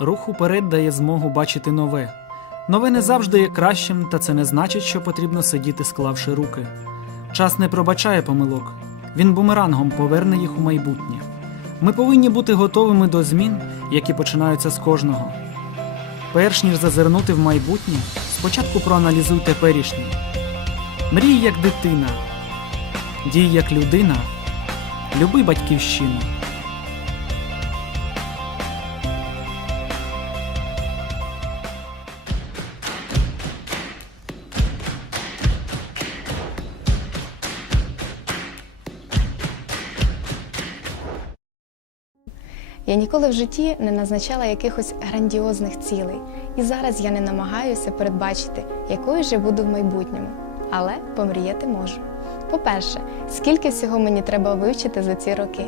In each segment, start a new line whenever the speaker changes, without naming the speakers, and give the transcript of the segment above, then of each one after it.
Рух уперед дає змогу бачити нове. Нове не завжди є кращим, та це не значить, що потрібно сидіти, склавши руки. Час не пробачає помилок, він бумерангом поверне їх у майбутнє. Ми повинні бути готовими до змін, які починаються з кожного. Перш ніж зазирнути в майбутнє, спочатку проаналізуй теперішнє. Мрій як дитина, дій як людина, люби батьківщину.
Ніколи в житті не назначала якихось грандіозних цілей, і зараз я не намагаюся передбачити, якою ж я буду в майбутньому, але помріяти можу. По-перше, скільки всього мені треба вивчити за ці роки?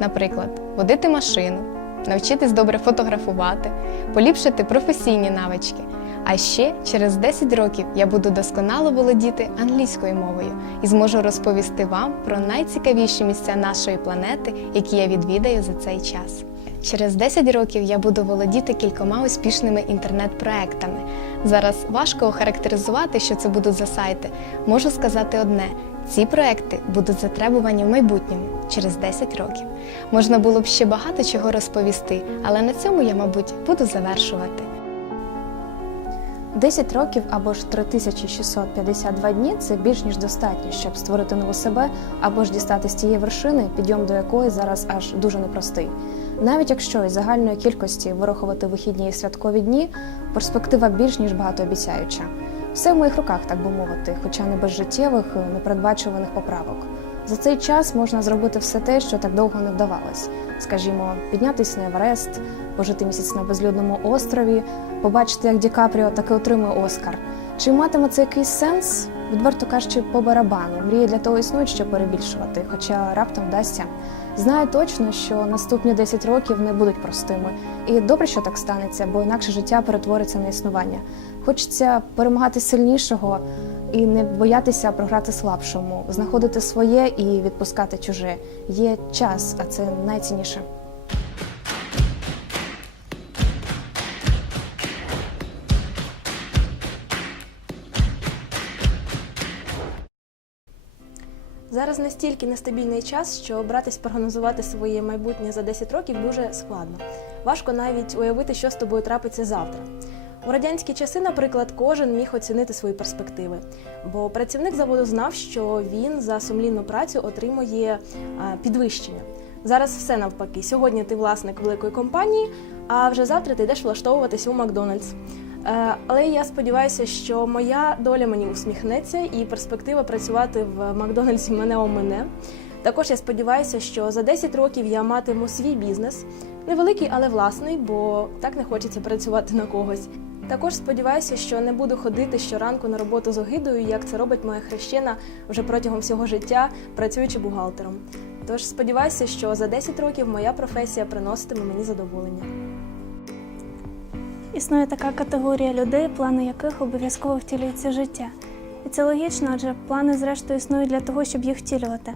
Наприклад, водити машину, навчитись добре фотографувати, поліпшити професійні навички. А ще через 10 років я буду досконало володіти англійською мовою і зможу розповісти вам про найцікавіші місця нашої планети, які я відвідаю за цей час. Через 10 років я буду володіти кількома успішними інтернет-проектами. Зараз важко охарактеризувати, що це будуть за сайти. Можу сказати одне: ці проекти будуть затребувані в майбутньому через 10 років. Можна було б ще багато чого розповісти, але на цьому я, мабуть, буду завершувати.
10 років або ж 3652 дні це більш ніж достатньо, щоб створити нову себе або ж дістати з тієї вершини, підйом до якої зараз аж дуже непростий. Навіть якщо із загальної кількості вирахувати вихідні і святкові дні, перспектива більш ніж багатообіцяюча. Все в моїх руках, так би мовити, хоча не без життєвих, непередбачуваних поправок. За цей час можна зробити все те, що так довго не вдавалось. Скажімо, піднятися на Еверест, пожити місяць на безлюдному острові, побачити, як Ді Капріо таки отримує Оскар. Чи матиме це якийсь сенс? Відверто кажучи, по барабану. Мрії для того існують, щоб перебільшувати, хоча раптом вдасться. Знаю точно, що наступні 10 років не будуть простими. І добре, що так станеться, бо інакше життя перетвориться на існування. Хочеться перемагати сильнішого і не боятися програти слабшому, знаходити своє і відпускати чуже. Є час, а це найцінніше.
Зараз настільки нестабільний час, що братись прогнозувати своє майбутнє за 10 років дуже складно. Важко навіть уявити, що з тобою трапиться завтра. У радянські часи, наприклад, кожен міг оцінити свої перспективи, бо працівник заводу знав, що він за сумлінну працю отримує підвищення. Зараз все навпаки. Сьогодні ти власник великої компанії, а вже завтра ти йдеш влаштовуватись у Макдональдс. Е, Але я сподіваюся, що моя доля мені усміхнеться і перспектива працювати в Макдональдсі мене омине. Також я сподіваюся, що за 10 років я матиму свій бізнес, невеликий, але власний, бо так не хочеться працювати на когось. Також сподіваюся, що не буду ходити щоранку на роботу з огидою, як це робить моя хрещена вже протягом всього життя, працюючи бухгалтером. Тож сподіваюся, що за 10 років моя професія приноситиме мені задоволення.
Існує така категорія людей, плани яких обов'язково втілюються життя. І це логічно, адже плани, зрештою, існують для того, щоб їх втілювати.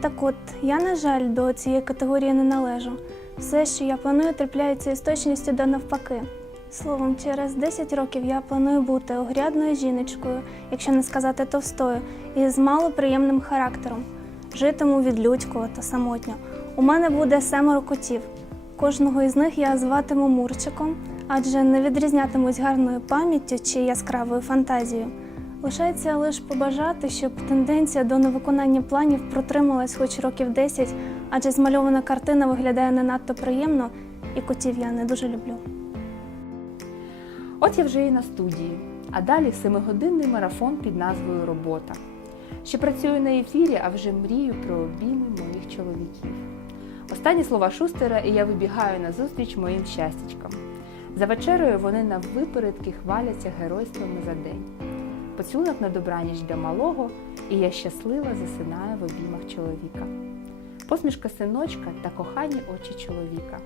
Так от, я, на жаль, до цієї категорії не належу. Все, що я планую, трапляється із точністю до навпаки. Словом, через 10 років я планую бути огрядною жіночкою, якщо не сказати товстою, і з малоприємним характером. Житиму відлюдьково та самотньо. У мене буде семеро котів. Кожного із них я зватиму Мурчиком, адже не відрізнятимусь гарною пам'яттю чи яскравою фантазією. Лишається лише побажати, щоб тенденція до невиконання планів протрималась хоч років 10, адже змальована картина виглядає не надто приємно, і котів я не дуже люблю.
От я вже і на студії, а далі семигодинний марафон під назвою Робота. Ще працюю на ефірі, а вже мрію про обійми моїх чоловіків. Останні слова Шустера, і я вибігаю на зустріч моїм щастячкам. За вечерею вони на випередки хваляться геройствами за день. Поцілунок на добраніч для малого, і я щаслива засинаю в обіймах чоловіка. Посмішка синочка та кохані очі чоловіка.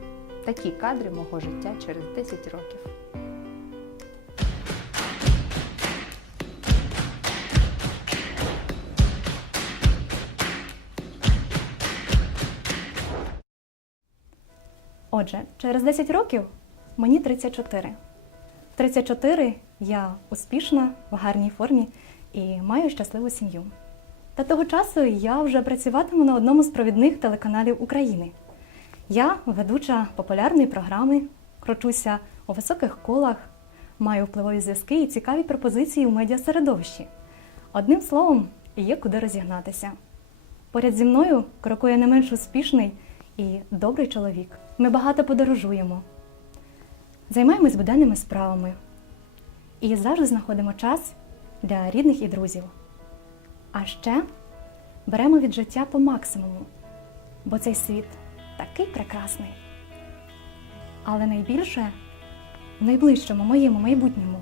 Такі кадри мого життя через 10 років.
Отже, через 10 років Мені 34. 34 я успішна, в гарній формі і маю щасливу сім'ю. Та того часу я вже працюватиму на одному з провідних телеканалів України. Я ведуча популярної програми, кручуся у високих колах, маю впливові зв'язки і цікаві пропозиції у медіасередовищі. Одним словом, є куди розігнатися. Поряд зі мною крокує не менш успішний і добрий чоловік. Ми багато подорожуємо, займаємось буденними справами і завжди знаходимо час для рідних і друзів. А ще беремо від життя по максимуму, бо цей світ такий прекрасний. Але найбільше в найближчому моєму майбутньому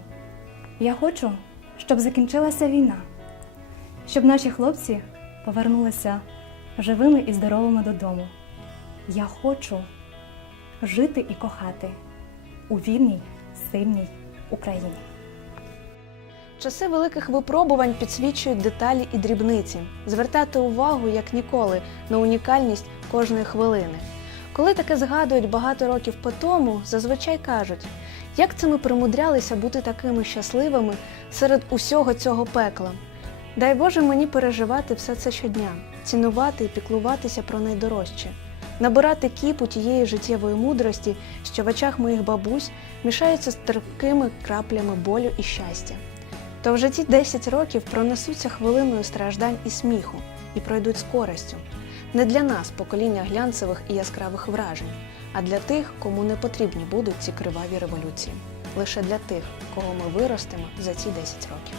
я хочу, щоб закінчилася війна, щоб наші хлопці повернулися живими і здоровими додому. Я хочу жити і кохати у вільній, сильній Україні.
Часи великих випробувань підсвічують деталі і дрібниці, звертати увагу як ніколи на унікальність кожної хвилини. Коли таке згадують багато років по тому, зазвичай кажуть, як це ми примудрялися бути такими щасливими серед усього цього пекла. Дай Боже мені переживати все це щодня, цінувати і піклуватися про найдорожче, набирати кіпу тієї життєвої мудрості, що в очах моїх бабусь мішаються з терпкими краплями болю і щастя. То вже ці 10 років пронесуться хвилиною страждань і сміху і пройдуть з користю. Не для нас покоління глянцевих і яскравих вражень, а для тих, кому не потрібні будуть ці криваві революції. Лише для тих, кого ми виростемо за ці 10 років.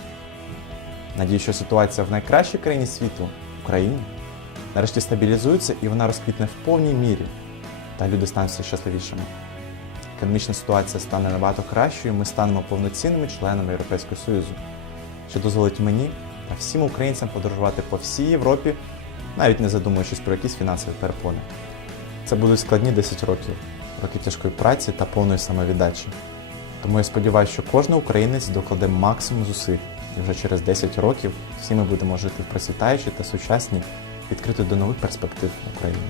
Надію, що ситуація в найкращій країні світу Україні нарешті стабілізується і вона розквітне в повній мірі, та люди стануть все щасливішими. Економічна ситуація стане набагато кращою, ми станемо повноцінними членами Європейського Союзу, що дозволить мені та всім українцям подорожувати по всій Європі, навіть не задумуючись про якісь фінансові перепони. Це будуть складні 10 років, роки тяжкої праці та повної самовіддачі. Тому я сподіваюся, що кожен українець докладе максимум зусиль, і вже через 10 років всі ми будемо жити в процвітаючій та сучасній, відкритій до нових перспектив Україні.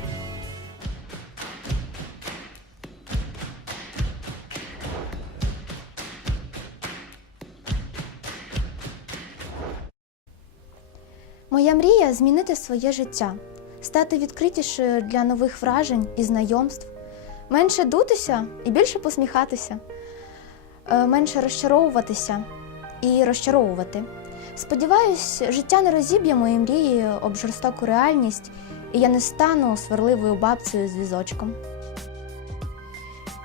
Моя мрія змінити своє життя, стати відкритішою для нових вражень і знайомств, менше дутися і більше посміхатися, е, менше розчаровуватися і розчаровувати. Сподіваюсь, життя не розіб'є мої мрії об жорстоку реальність, і я не стану сварливою бабцею з візочком.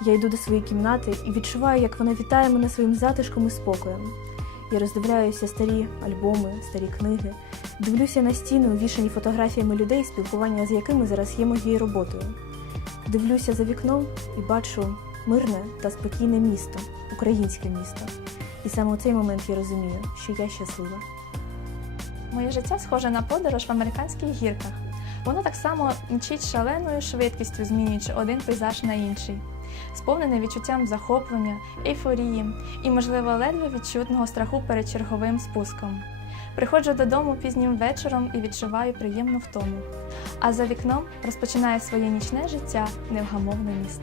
Я йду до своєї кімнати і відчуваю, як вона вітає мене своїм затишком і спокоєм. Я роздивляюся старі альбоми, старі книги, дивлюся на стіни, увішані фотографіями людей, спілкування з якими зараз є моєю роботою. Дивлюся за вікном і бачу мирне та спокійне місто, українське місто. І саме у цей момент я розумію, що я щаслива.
Моє життя схоже на подорож в американських гірках. Воно так само мчить шаленою швидкістю, змінюючи один пейзаж на інший, сповнене відчуттям захоплення, ейфорії і, можливо, ледве відчутного страху перед черговим спуском. Приходжу додому пізнім вечором і відчуваю приємну втому. А за вікном розпочинає своє нічне життя невгамовне місто.